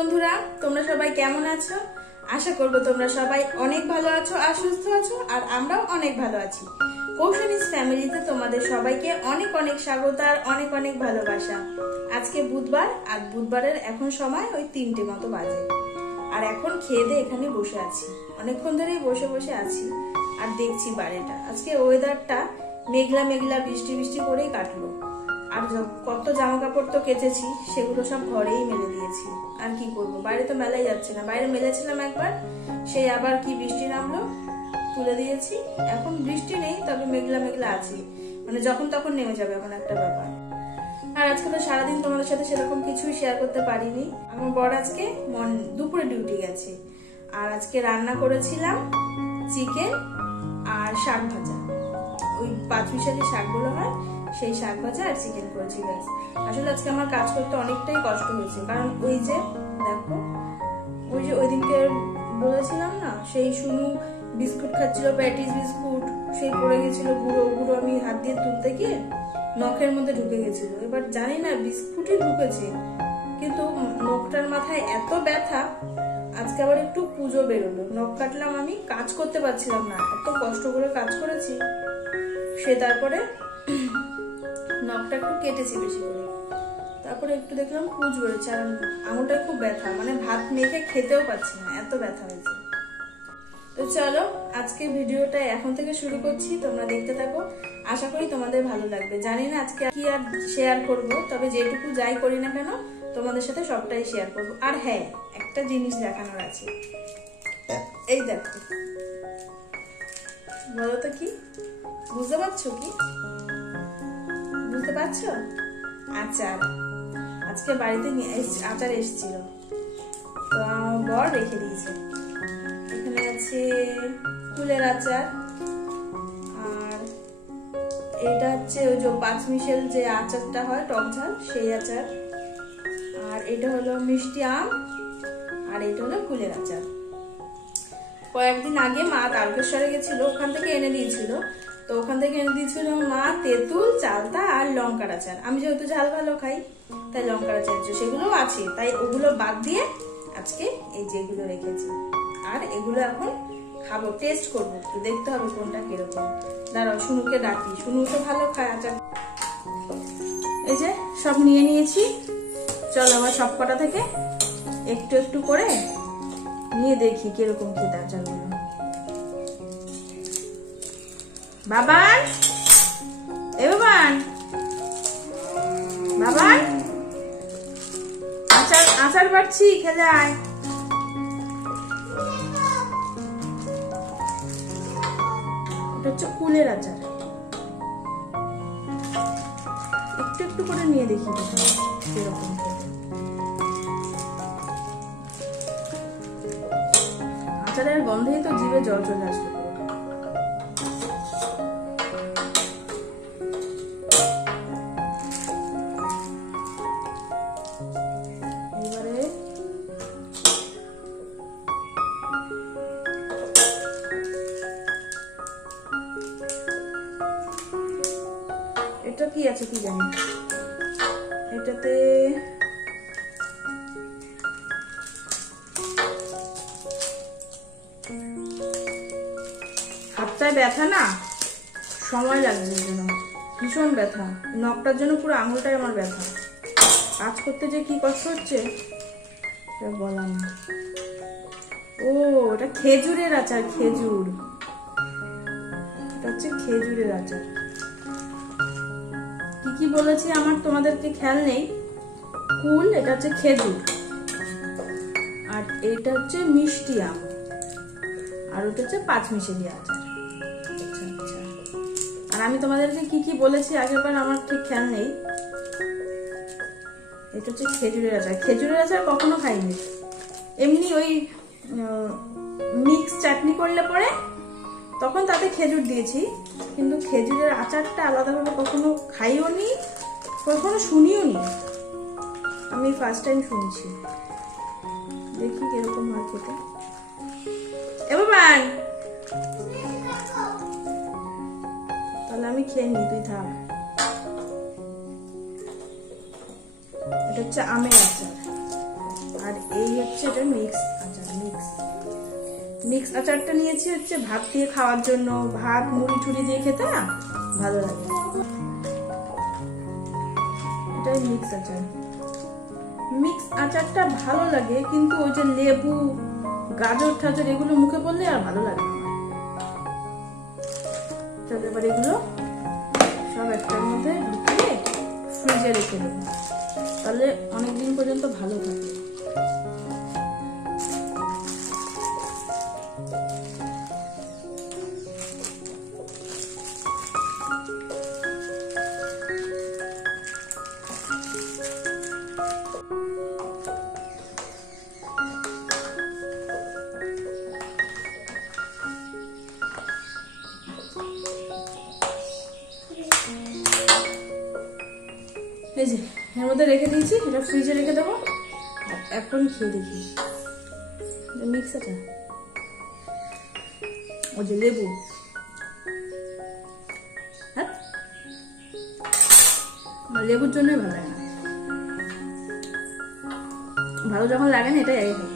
বন্ধুরা, তোমরা সবাই কেমন আছো? আশা করব তোমরা সবাই অনেক ভালো আছো আর সুস্থ আছো, আর আমরাও অনেক ভালো আছি। কৌশানিস ফ্যামিলিতে তোমাদের সবাইকে অনেক অনেক স্বাগত আর অনেক অনেক ভালোবাসা। আজকে বুধবার, আর বুধবারের এখন সময় ওই 3টে মতো বাজে, আর এখন খেয়ে দিয়ে এখানে বসে আছি। অনেকক্ষণ ধরেই বসে বসে আছি আর দেখছি বাইরেটা। আজকে ওয়েদারটা মেঘলা মেঘলা বৃষ্টি বৃষ্টি করেই কাটলো। আর কত জামা কাপড় তো কেচেছি, সেগুলো সব ঘরেই মেলে দিয়েছি। আর কি করব, বাইরে তো মেলাই যাচ্ছে না। বাইরে মেলেছিলাম একবার, সেই আবার কি বৃষ্টি নামলো, তুলে দিয়েছি। এখন বৃষ্টি নেই, তবে মেঘলা মেঘলা আছে, মানে যখন তখন নেমে যাবে এমন একটা ব্যাপার। আর আজকে তো সারাদিন তোমাদের সাথে সেরকম কিছুই শেয়ার করতে পারিনি। আমার বর আজকে দুপুরে ডিউটি গেছে, আর আজকে রান্না করেছিলাম চিকেন আর শাক ভাজা। ওই 5 মিশালি শাকগুলো হয়, সেই শাক ভাজা আর চিকেন করেছি। গাইস, আসলে আজকে আমার কাজ করতে অনেকটাই কষ্ট হয়েছে, কারণ ওই যে দেখো, ওই যে ওই দিনকে বলেছিলাম না, সেই শুনু বিস্কুট খাচ্ছিল, প্যাটিস বিস্কুট, সেই পড়ে গেছিল গুঁড়ো গুঁড়ো, আমি হাত দিয়ে তুলতে গিয়ে নখের মধ্যে ঢুকে গেছিল। এবার জানি না বিস্কুটই ঢুকেছে, কিন্তু নখটার মাথায় এত ব্যথা। আজকে আবার একটু পুজো বেরোলো, নখ কাটলাম, আমি কাজ করতে পারছিলাম না, এত কষ্ট করে কাজ করেছি। সে তারপরে নখটা একটু কেটেছি বেশি করে, তারপরে একটু দেখলাম পুজ বেরোচ্ছে, আর আঙুলটা খুব ব্যথা, মানে ভাত মেখে খেতেও পাচ্ছি না, এত ব্যথা হয়েছে। তো চলো, আজকে ভিডিওটা এখন থেকে শুরু করছি, তোমরা দেখতে থাকো। আশা করি তোমাদের ভালো লাগবে। জানি না আজকে কি আর শেয়ার করব, তবে যেটুকু যাই করি না কেন তোমাদের সাথে সবটাই শেয়ার করব। আর হ্যাঁ, একটা জিনিস দেখানোর আছে। এই দেখো, বলো তো কি, বুঝতে পারছো কি? বুঝতে পারছো? আচার। আজকে বাড়িতে আচার এসেছিল, তো আমার বর রেখে দিয়েছে। এখানে আছে কুলের আচার, আর এটা হচ্ছে ওই যে 5 মিশাল যে আচারটা হয় টক ঝাল, সেই আচার। আর এটা হলো মিষ্টি আম, আর এটা হলো কুলের আচার। কয়েকদিন আগে মা তারকেশ্বরে গেছিল, ওখান থেকে এনে দিয়েছিল। তো ওখান থেকে এনে দিয়েছিল মা তেঁতুল, চালতা আর লঙ্কার আচার। আমি যেহেতু ঝাল ভালো খাই, তাই লঙ্কার আচার সেগুলোও আছে, তাই ওগুলো বাদ দিয়ে আজকে এই যেগুলো রেখেছি। আর এগুলো এখন খাবো, টেস্ট করবো, একটু দেখতে হবে কোনটা কিরকম। দাঁড়াও, শুনুকে ডাকি, শুনু তো ভালো খায় আচার। এই যে সব নিয়ে নিয়েছি, চলো আবার সব কটা থেকে একটু একটু করে নিয়ে দেখি কিরকম খেতে আচারগুলো। বাবান, এ বাবান, বাবান, আচার আচার পাচ্ছি, খেলে আয়। এটা হচ্ছে কুলের আচার, একটু একটু করে নিয়ে দেখি কিরকম খেতে। আচারের গন্ধেই তো জিভে জল চলে আসবে। এটা কি আছে কি জানি, এটাতে হাতটায় ব্যথা না, সময় লাগবে, জন্য ভীষণ ব্যথা। নখটার জন্য পুরো আঙুলটাই আমার ব্যথা, কাজ করতে যে কি কষ্ট হচ্ছে বলা না। ও, এটা খেজুরের আচার, খেজুর। এটা হচ্ছে খেজুরের আচার। কি কি বলেছি আমার তোমাদেরকে খেয়াল নেই। কুল, এটা হচ্ছে খেজুর, আর এটা হচ্ছে মিষ্টি আম, আর ওটা হচ্ছে 5 মিশালি আচার। আচ্ছা আচ্ছা, আর আমি তোমাদেরকে কি কি বলেছি আগেরবার আমার ঠিক খেয়াল নেই। এটা হচ্ছে খেজুরের আচার। খেজুরের আচার কখনো খাইনি, এমনি ওই মিক্স চাটনি করলে পরে তখন তাতে খেজুর দিয়েছি, কিন্তু খেজুরের আচারটা আলাদাভাবে কখনো খাইও নি, কখনো শুনিও নি। আমি ফার্স্ট টাইম শুনছি, দেখি কিরকম হয় খেতে। এবার তাহলে আমি খেয়ে নি, তুই থাক। এটা হচ্ছে আমের আচার, আর এই হচ্ছে মিক্স আচারটা নিয়েছি হচ্ছে ভাত দিয়ে খাওয়ার জন্য, ভাত মুড়ি টুড়ি দিয়ে খেতে না ভালো লাগে। এটাই মিক্স আচারটা ভালো লাগে, কিন্তু ওই যে লেবু গাজর টাজর এগুলো মুখে পড়লে আর ভালো লাগে না। চলো এবার এগুলো সব একটার মধ্যে ঢুকিয়ে ফ্রিজে রেখে দেবো, তাহলে অনেকদিন পর্যন্ত ভালো থাকে। এই যে এর মধ্যে রেখে দিয়েছি, এটা ফ্রিজে রেখে দেবো। আর এখন খেয়ে দেখি মিক্সারটা, ওই যে লেবু, হ্যাঁ লেবুর জন্যই ভালো লাগে না, ভালো যখন লাগে না এটাই আগে খাই।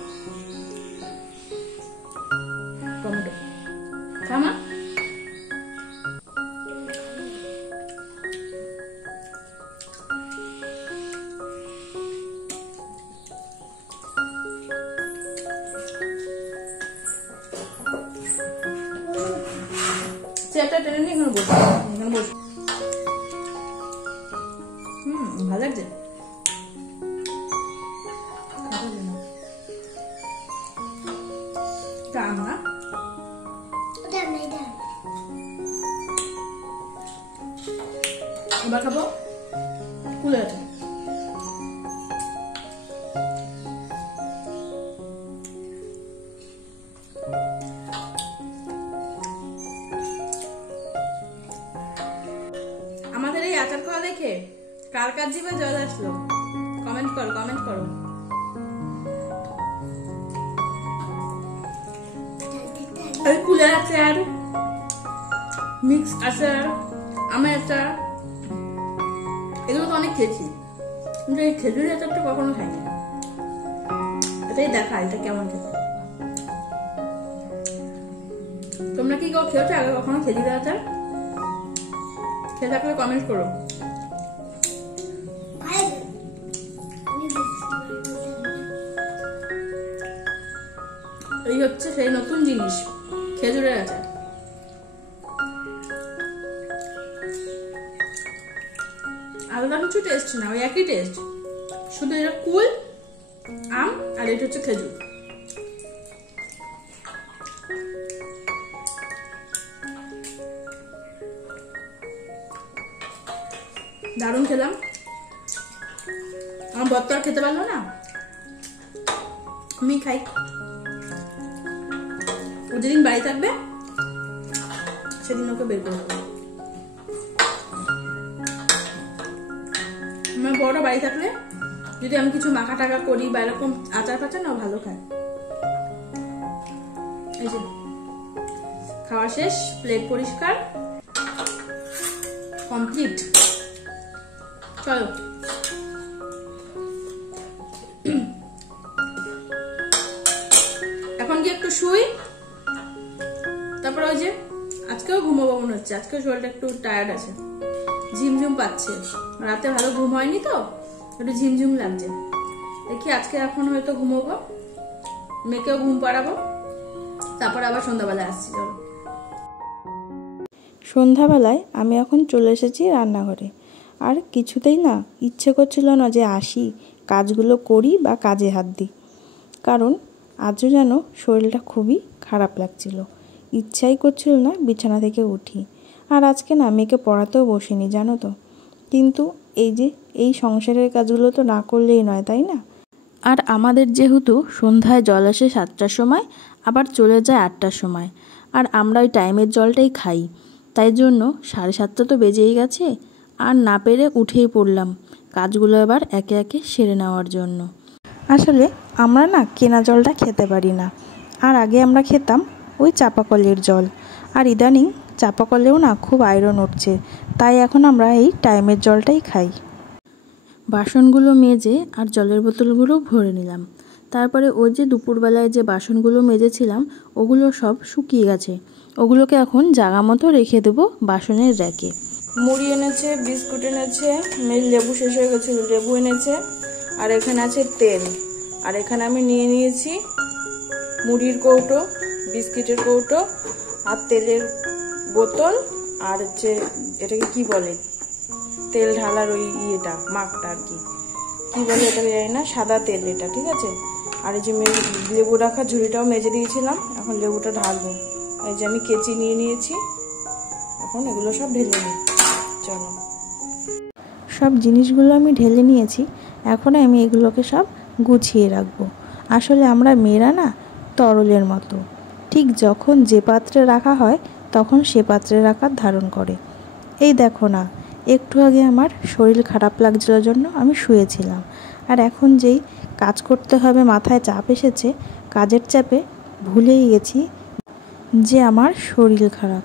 টমেটো থামা, চেয়ারটা টেনে নিয়ে এখানে বসে, ভালো লাগছে। এবার খাবো কুলের আচার। আমাদের এই আচার খাওয়া দেখে কার কার জিভে জল আসলো কমেন্ট করো। এই কুলের আচার, মিক্স আচার, আমের আচার, এগুলো তো অনেক খেয়েছি, কিন্তু এই খেজুরের আচারটা কখনো খাইনি। এটাই দেখা এটা কেমন খেতে। তোমরা কি খেয়েছো আগে কখনো খেজুরের আচার? খেয়ে থাকলে কমেন্ট করো। এই হচ্ছে সেই নতুন জিনিস, খেজুরের আচার। আলাদা কিছু টেস্ট না, ওই একই টেস্ট, শুধু এটা কুল আম আর এটা হচ্ছে খেজুর। দারুণ খেলাম। আমার বর তো আর খেতে পারলো না, আমি খাই। ও যেদিন বাড়ি থাকবে সেদিন ওকে বের করে দেবো। আমার বড় বাড়ি থাকলে যদি আমি কিছু মাখা টাকা করি বা এরকম আচার ফাচার না ভালো খায়। এই যে খাওয়া শেষ, প্লেট পরিষ্কার, কমপ্লিট। চলো এখন কি একটু শুই, তারপর ওই যে আজকেও ঘুমাবো মনে হচ্ছে। আজকেও শরীরটা একটু টায়ার্ড আছে, ঝিমঝিম পাচ্ছে, রাতে ভালো ঘুম হয়নি তো একটু ঝিমঝিম লাগছে। দেখি আজকে এখন হয়তো ঘুমাবো, মেয়েকেও ঘুম পাড়াবো, তারপর আবার সন্ধ্যাবেলায় আসছি। চলো সন্ধ্যাবেলায় আমি এখন চলে এসেছি রান্নাঘরে। আর কিছুতেই না ইচ্ছে করছিল না যে আসি, কাজগুলো করি বা কাজে হাত দিই, কারণ আজও যেন শরীরটা খুবই খারাপ লাগছিল, ইচ্ছাই করছিল না বিছানা থেকে উঠি। আর আজকে না মেয়েকে পড়াতেও বসিনি জানো তো, কিন্তু এই সংসারের কাজগুলো তো না করলেই নয়, তাই না? আর আমাদের যেহেতু সন্ধ্যায় জল আসে 7টার সময়, আবার চলে যায় 8টার সময়, আর আমরা ওই টাইমের জলটাই খাই, তাই জন্য 7:30 তো বেজেই গেছে। আর না পেরে উঠেই পড়লাম কাজগুলো এবার একে একে সেরে নেওয়ার জন্য। আসলে আমরা না কেনা জলটা খেতে পারি না, আর আগে আমরা খেতাম ওই চাপাকলের জল, আর ইদানিং চাপাকলেও না খুব আয়রন উঠছে, তাই এখন আমরা এই টাইমের জলটাই খাই। বাসনগুলো মেজে আর জলের বোতলগুলো ভরে নিলাম, তারপরে ওই যে দুপুরবেলায় যে বাসনগুলো মেজেছিলাম ওগুলো সব শুকিয়ে গেছে, ওগুলোকে এখন জায়গা মতো রেখে দেবো বাসনের র্যাকে। মুড়ি এনেছে, বিস্কুট এনেছে, লেবু শেষ হয়ে গেছিল, লেবু এনেছে, আর এখানে আছে তেল। আর এখানে আমি নিয়ে নিয়েছি মুড়ির কৌটো, বিস্কিটের কৌটো, আর তেলের বোতল, আর হচ্ছে এটাকে কি বলে, তেল ঢালার ওই ইয়েটা, মাগটা আর কি বলে এটা জানি না, সাদা তেল এটা, ঠিক আছে। আর এই যে লেবু রাখা ঝুড়িটাও মেজে দিয়েছিলাম, এখন লেবুটা ঢালবো। এই যে আমি কেচি নিয়ে নিয়েছি, এখন এগুলো সব ঢেলে নিই। চলো, সব জিনিসগুলো আমি ঢেলে নিয়েছি, এখন আমি এগুলোকে সব গুছিয়ে রাখবো। আসলে আমরা মেয়েরা না তরলের মতো, ঠিক যখন যে পাত্রে রাখা হয় তখন সে পাত্রে রাখার ধারণ করে। এই দেখো না, একটু আগে আমার শরীর খারাপ লাগছিল জন্য আমি শুয়েছিলাম, আর এখন যেই কাজ করতে হবে মাথায় চাপ এসেছে, কাজের চাপে ভুলেই গেছি যে আমার শরীর খারাপ।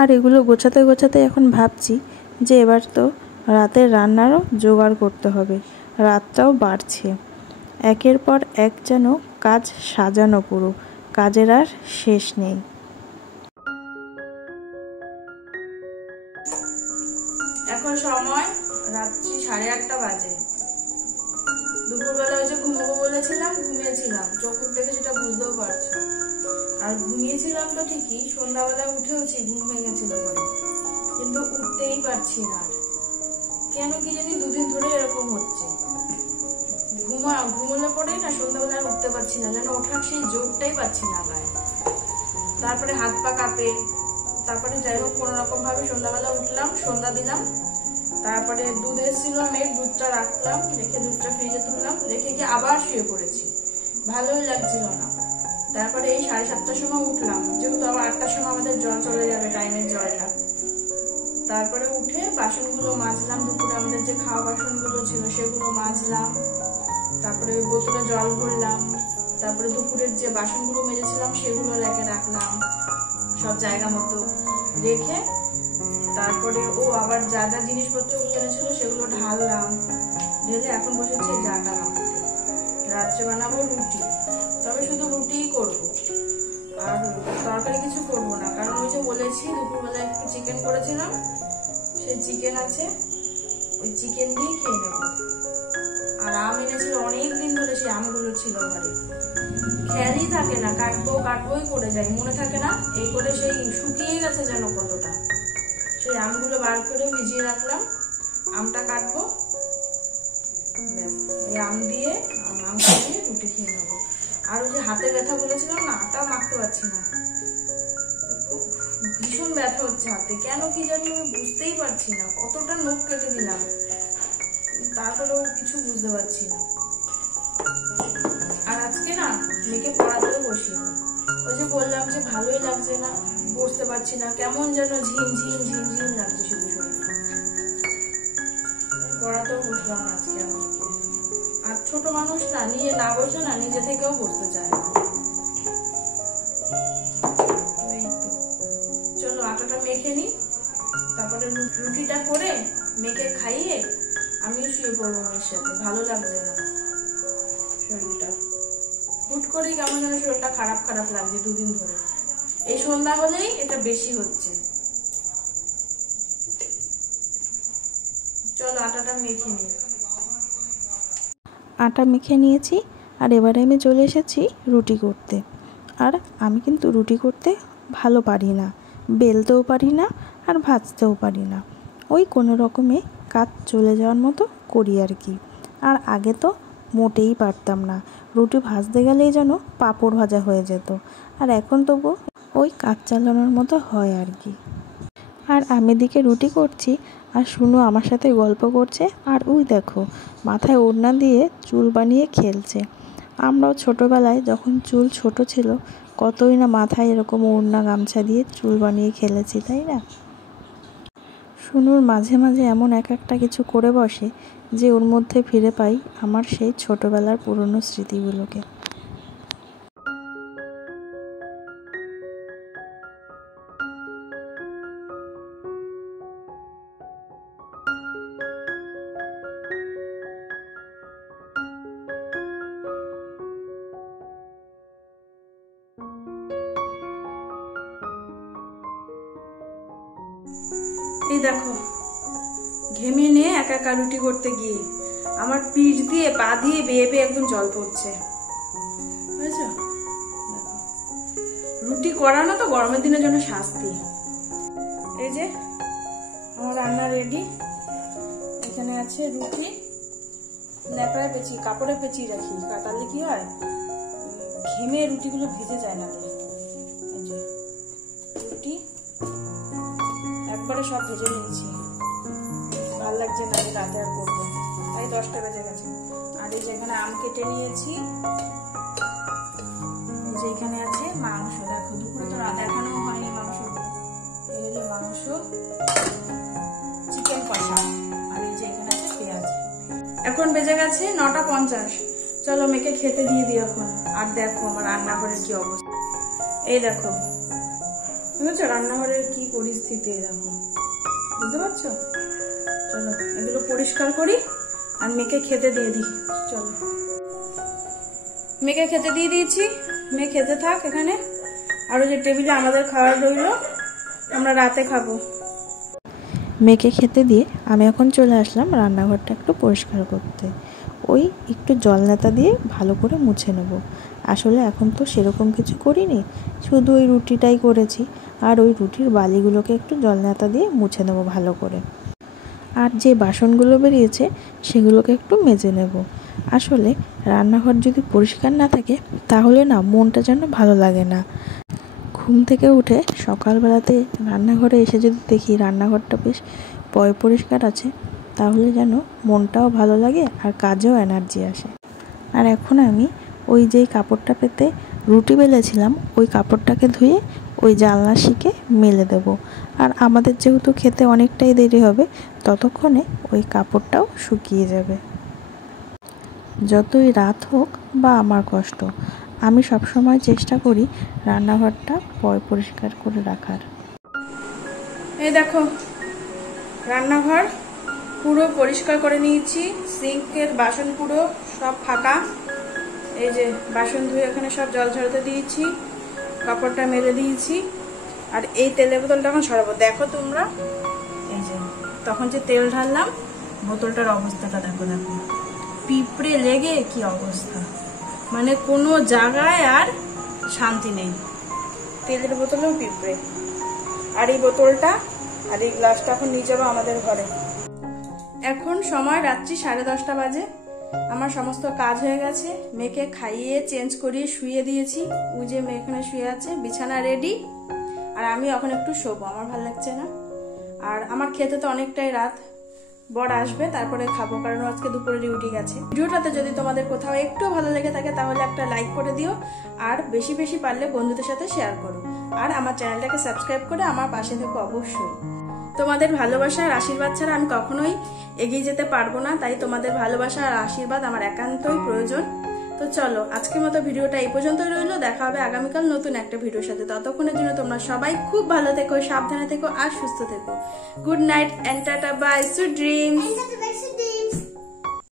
আর এগুলো গোছাতে গোছাতে এখন ভাবছি যে এবার তো রাতের রান্নারও জোগাড় করতে হবে, রাতটাও বাড়ছে, একের পর এক যেন কাজ সাজানো, পুরো কাজের আর শেষ নেই। এখন সময় রাত্রি 8:30 বাজে। দুপুরবেলা ওই যে ঘুমবো বলেছিলাম, ঘুমিয়েছিলাম, চোখ থেকে সেটা বুঝতেও পারছো। আর ঘুমিয়েছিলাম তো ঠিকই, সন্ধ্যাবেলা উঠেওছি, ঘুম ভেঙেছিল বলে, কিন্তু উঠতেই পারছি না। কেন কি জানি 2 দিন ধরে এরকম হচ্ছে। ঘুমোলে পরেই না সন্ধ্যাবেলা আর উঠতে পারছি না, যেন ওঠার সেই জোরটাই পাচ্ছি না গায়ে। তারপরে হাত পা কাঁপে। তারপরে যাই হোক কোনো রকম ভাবে সন্ধ্যাবেলা উঠলাম, সন্ধ্যা দিলাম। তারপরে দুধ এসেছিল, মেঘ, দুধটা রাখলাম, রেখে দুধটা ফ্রিজে তুললাম, রেখে গিয়ে আবার শুয়ে পড়েছি। ভালোই লাগছিল না। তারপরে এই 7:30টার সময় উঠলাম, যেহেতু আবার 8টার সময় আমাদের জল চলে যাবে, টাইমের জলটা। তারপরে উঠে বাসনগুলো মাজলাম, দুপুরে আমাদের যে খাওয়া বাসনগুলো ছিল সেগুলো মাজলাম। তারপরে বোতলে জল ভরলাম। তারপরে দুপুরের যে বাসনগুলো মেজেছিলাম সেগুলো রেখে রাখলাম সব জায়গা মতো রেখে। তারপরে আবার যা যা জিনিসপত্র এনেছিল সেগুলো ঢাললাম, ঢেলে এখন বসেছি জাটা বানাতে। রাত্রে বানাবো রুটি, তবে শুধু রুটিই করবো, আর তরকারি কিছু করবো না, কারণ ওই যে বলেছি দুপুরবেলা একটু চিকেন করেছিলাম, সেই চিকেন আছে, ওই চিকেন দিয়ে খেয়ে নেবো। আর আম এনেছিল অনেক দিন ধরে, সেই আমগুলো ছিল ঘরে, খেয়ালই থাকে না, কাটবোই করে যাই, মনে থাকে না, এই করে সেই শুকিয়ে গেছে যেন কতটা। সেই আমগুলো বার করে ভিজিয়ে রাখলাম, আমটা কাটবো, ওই আমটা দিয়ে রুটি খেয়ে নেবো। আর ওই যে হাতে ব্যথা বলেছিলাম না, আটা মাখতে পারছি না, ভীষণ ব্যথা হচ্ছে হাতে, কেন কি জানি আমি বুঝতেই পারছি না। কতটা নখ কেটে দিলাম, তারপরেও কিছু বুঝতে পারছি না। আর আজকে না মেয়েকে পড়াতেও বসিনি, ওই যে বললাম যে ভালোই লাগছে না, বসতে পারছি না, কেমন যেন ঝিমঝিম ঝিমঝিম লাগছে শুধু শরীর। পড়াতেও বসলাম না আজকে আমাকে। আর ছোট মানুষ না, নিয়ে না বসে না, নিজে থেকেও বসতে চায় না। চলো আটাটা মেখে নি, তারপরে রুটিটা করে মেয়েকে খাইয়ে আমিও শুয়ে পড়বো মেয়ের সাথে। ভালো লাগছে না শরীরটা, হুট করেই কেমন যেন শরীরটা খারাপ খারাপ লাগছে 2 দিন ধরে। এই সন্ধ্যা হলেই এটা বেশি হচ্ছে। চলো আটাটা মেখে নি। আটা মেখে নিয়েছি, আর এবারে আমি চলে এসেছি রুটি করতে। আর আমি কিন্তু রুটি করতে ভালো পারি না, বেলতেও পারি না, আর ভাজতেও পারি না, ওই কোনো রকমে কাজ চলে যাওয়ার মতো করি আর কি। আর আগে তো মোটেই পারতাম না, রুটি ভাজতে গেলেই যেন পাঁপড় ভাজা হয়ে যেত, আর এখন তবু ওই কাজ চালানোর মতো হয় আর কি। আর আমি দিকে রুটি করছি, আর শুনু আমার সাথে গল্প করছে, আর ওই দেখো মাথায় ওড়না দিয়ে চুল বানিয়ে খেলছে। আমরাও ছোটোবেলায় যখন চুল ছোট ছিল কতই না মাথায় এরকম ওড়না গামছা দিয়ে চুল বানিয়ে খেলেছি, তাই না? শুনুর মাঝে মাঝে এমন এক একটা কিছু করে বসে যে ওর মধ্যে ফিরে পাই আমার সেই ছোটোবেলার পুরনো স্মৃতিগুলোকে। দেখো ঘেমে নিয়ে একা একা রুটি করতে গিয়ে আমার পিঠ দিয়ে পা দিয়ে বেয়ে বেয়ে একদম জল পড়ছে, বুঝেছো? দেখো রুটি করানো তো গরমের দিনের জন্য শাস্তি। এই যে আমার রান্না রেডি। এখানে আছে রুটি, ন্যাকড়ায় পেঁচিয়ে কাপড়ে পেঁচিয়ে রাখি, তাহলে কি হয় ঘেমে রুটিগুলো ভিজে যায় না। এই যে রুটি একবারে সব ভেজে নিয়েছি, ভাল লাগছে না রাতে আর করবো, তাই 10টা বেজে গেছে। আর এই যে এখানে আম কেটে নিয়েছি, এই যে এখানে আছে মাংস। দেখো দুপুরে তো রাত এখনো হয়নি মাংস, এই হলো মাংস, চিকেন কষা। আর এই যে এখানে আছে পেঁয়াজ। এখন বেজে গেছে 9:50। চলো মেয়েকে খেতে দিয়ে দিই এখন। আর দেখো আমার রান্নাঘরের কি অবস্থা, এই দেখো বুঝেছো রান্নাঘরের কি পরিস্থিতি, দেখো বুঝতে পারছো? চলো এগুলো পরিষ্কার করি আর মেয়েকে খেতে দিয়ে দিই। চলো মেয়েকে খেতে দিয়ে দিয়েছি, মেয়ে খেতে থাক এখানে। আর ওই যে টেবিলে আমাদের খাবার রইলো, আমরা রাতে খাবো। মেয়েকে খেতে দিয়ে আমি এখন চলে আসলাম রান্নাঘরটা একটু পরিষ্কার করতে। ওই একটু জল নেতা দিয়ে ভালো করে মুছে নেব। আসলে এখন তো সেরকম কিছু করিনি, শুধু ওই রুটিটাই করেছি। আর ওই রুটির বালিগুলোকে একটু জল নেতা দিয়ে মুছে নেব ভালো করে। আর যে বাসনগুলো বেরিয়েছে সেগুলোকে একটু মেজে নেব। আসলে রান্নাঘর যদি পরিষ্কার না থাকে তাহলে না মনটা যেন ভালো লাগে না। ঘুম থেকে উঠে সকালবেলাতে রান্নাঘরে এসে যদি দেখি রান্নাঘরটা বেশ পরিষ্কার আছে, তাহলে যেন মনটাও ভালো লাগে আর কাজেও এনার্জি আসে। আর এখন আমি ওই যেই কাপড়টা পেতে রুটি বেলেছিলাম ওই কাপড়টাকে ধুয়ে ওই জানলার শিকে মেলে দেব। আর আমাদের যেহেতু খেতে অনেকটাই দেরি হবে, ততক্ষণে ওই কাপড়টাও শুকিয়ে যাবে। যতই রাত হোক বা আমার কষ্ট, আমি সবসময় চেষ্টা করি রান্নাঘরটা পরিষ্কার করে রাখার। এই দেখো রান্নাঘর পুরো পরিষ্কার করে নিয়েছি, সিঙ্কের বাসন পুরো সব ফাঁকা। এই যে বাসন ধুয়ে এখানে সব জল ঝরাতে দিয়েছি, কাপড়টা মেলে দিয়েছি। আর এই তেলের বোতলটা এখন সরাবো। দেখো তোমরা এই যে তখন যে তেল ঢাললাম বোতলটার অবস্থাটা দেখো, দেখো পিঁপড়ে লেগে কি অবস্থা, মানে কোনো জায়গায় আর শান্তি নেই। তেলের বোতলেও পিঁপড়ে। আর এই বোতলটা আর এই গ্লাসটা এখন নিয়ে যাবো আমাদের ঘরে। এখন সময় রাত্রি 10:30 বাজে। আমার সমস্ত কাজ হয়ে গেছে, মেয়েকে খাইয়ে চেঞ্জ করিয়ে শুয়ে দিয়েছি। ওই যে মেয়ে এখানে শুয়ে আছে, বিছানা রেডি। আর আমি এখন একটু শোবো, আমার ভালো লাগছে না। আর আমার খেতে তো অনেকটাই রাত, বর আসবে তারপরে খাবো, কারণ আজকে দুপুরে ডিউটি গেছে। ভিডিওটাতে যদি তোমাদের কোথাও একটু ভালো লেগে থাকে তাহলে একটা লাইক করে দিও, আর বেশি বেশি পারলে বন্ধুদের সাথে শেয়ার করো। আর আমার চ্যানেলটাকে সাবস্ক্রাইব করে আমার পাশে থেকো অবশ্যই। তোমাদের ভালোবাসা আর আশীর্বাদ ছাড়া আমি কখনোই এগিয়ে যেতে পারবো না, তাই তোমাদের ভালোবাসা আর আশীর্বাদ আমার একান্তই প্রয়োজন। তো চলো আজকের মতো ভিডিওটা এই পর্যন্তই রইলো। দেখা হবে আগামীকাল নতুন একটা ভিডিওর সাথে। ততক্ষণের জন্য তোমরা সবাই খুব ভালো থেকো, সাবধানে থেকো আর সুস্থ থেকো। Good night and tata, bye, sweet dreams.